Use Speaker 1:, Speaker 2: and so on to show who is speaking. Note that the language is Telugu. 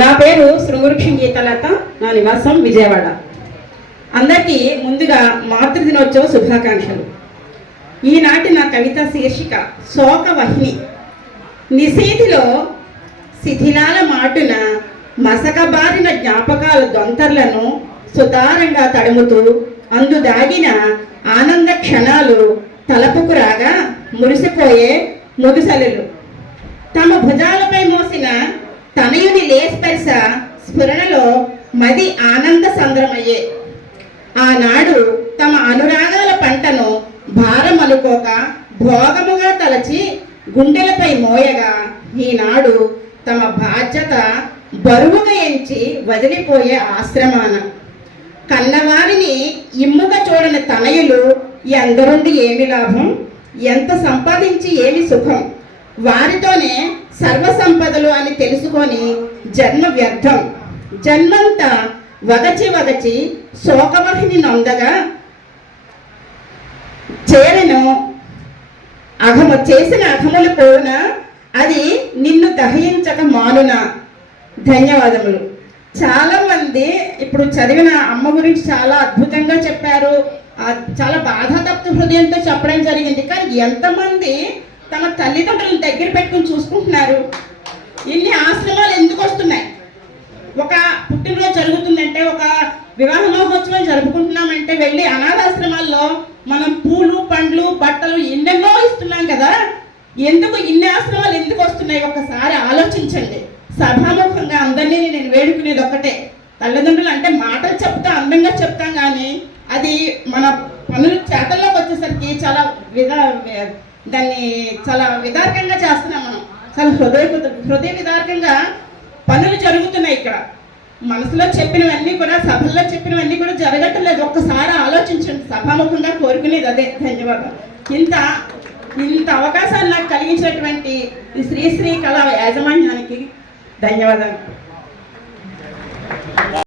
Speaker 1: నా పేరు శృంగురుక్షి గీతలత నా నివాసం విజయవాడ. అందరికీ ముందుగా మాతృదినోత్సవ శుభాకాంక్షలు. ఈనాటి నా కవిత శీర్షిక శోకవహిని. నిశీధిలో శిథిలాల మాటున మసకబారిన జ్ఞాపకాల దొంతర్లను సుతారంగా తడుముతూ అందు దాగిన ఆనంద క్షణాలు తలపుకు రాగా మురిసిపోయే ముదుసలులు. తమ భుజాలపై మోసిన తనయుని లేస్పర్శ స్ఫురణలో మది ఆనంద సంద్రమయ్యే. ఆనాడు తమ అనురాగాల పంటను భారం అనుకోక భోగముగా తలచి గుండెలపై మోయగా ఈనాడు తమ బాధ్యత బరువుగా ఎంచి వదిలిపోయే ఆశ్రమాన. కన్నవారిని ఇమ్ముగా చూడని తనయులు ఎందరుండి ఏమి లాభం? ఎంత సంపాదించి ఏమి సుఖం? వారితోనే సర్వ సంపదలు అని తెలుసుకొని జన్మ వ్యర్థం. జన్మంతా వగచి వగచి శోకవహిని నొందగా చేరను. అఘము చేసిన అఘములు పోవున అది నిన్ను దహించక మానున. ధన్యవాదములు. చాలా మంది ఇప్పుడు చదివిన అమ్మ గురించి చాలా అద్భుతంగా చెప్పారు. చాలా బాధాతప్త హృదయంతో చెప్పడం జరిగింది. కానీ ఎంతమంది తమ తల్లిదండ్రులను దగ్గర పెట్టుకుని చూసుకుంటున్నారు. ఇన్ని ఆశ్రమాలు ఎందుకు వస్తున్నాయి? ఒక పుట్టినరోజు జరుగుతుందంటే ఒక వివాహ మహోత్సవం జరుపుకుంటున్నామంటే వెళ్ళి అనాథాశ్రమాల్లో మనం పూలు పండ్లు బట్టలు ఎన్నెన్నో ఇస్తున్నాం కదా. ఎందుకు ఇన్ని ఆశ్రమాలు ఎందుకు వస్తున్నాయి? ఒకసారి ఆలోచించండి. సభాముఖంగా అందరినీ నేను వేడుకునేది ఒక్కటే. తల్లిదండ్రులు అంటే మాటలు చెప్తా అందంగా చెప్తాం కానీ అది మన పనులు చేతల్లోకి వచ్చేసరికి చాలా విధ దాన్ని చాలా విదార్కంగా చేస్తున్నాం మనం. చాలా హృదయ హృదయ విదార్కంగా పనులు జరుగుతున్నాయి ఇక్కడ. మనసులో చెప్పినవన్నీ కూడా సభల్లో చెప్పినవన్నీ కూడా జరగట్లేదు. ఒక్కసారి ఆలోచించండి. సభాముఖంగా కోరుకునేది అదే. ధన్యవాదాలు ఇంత ఇంత అవకాశాలు నాకు కలిగించినటువంటి ఈ శ్రీశ్రీ కళా యాజమాన్యానికి ధన్యవాదాలు.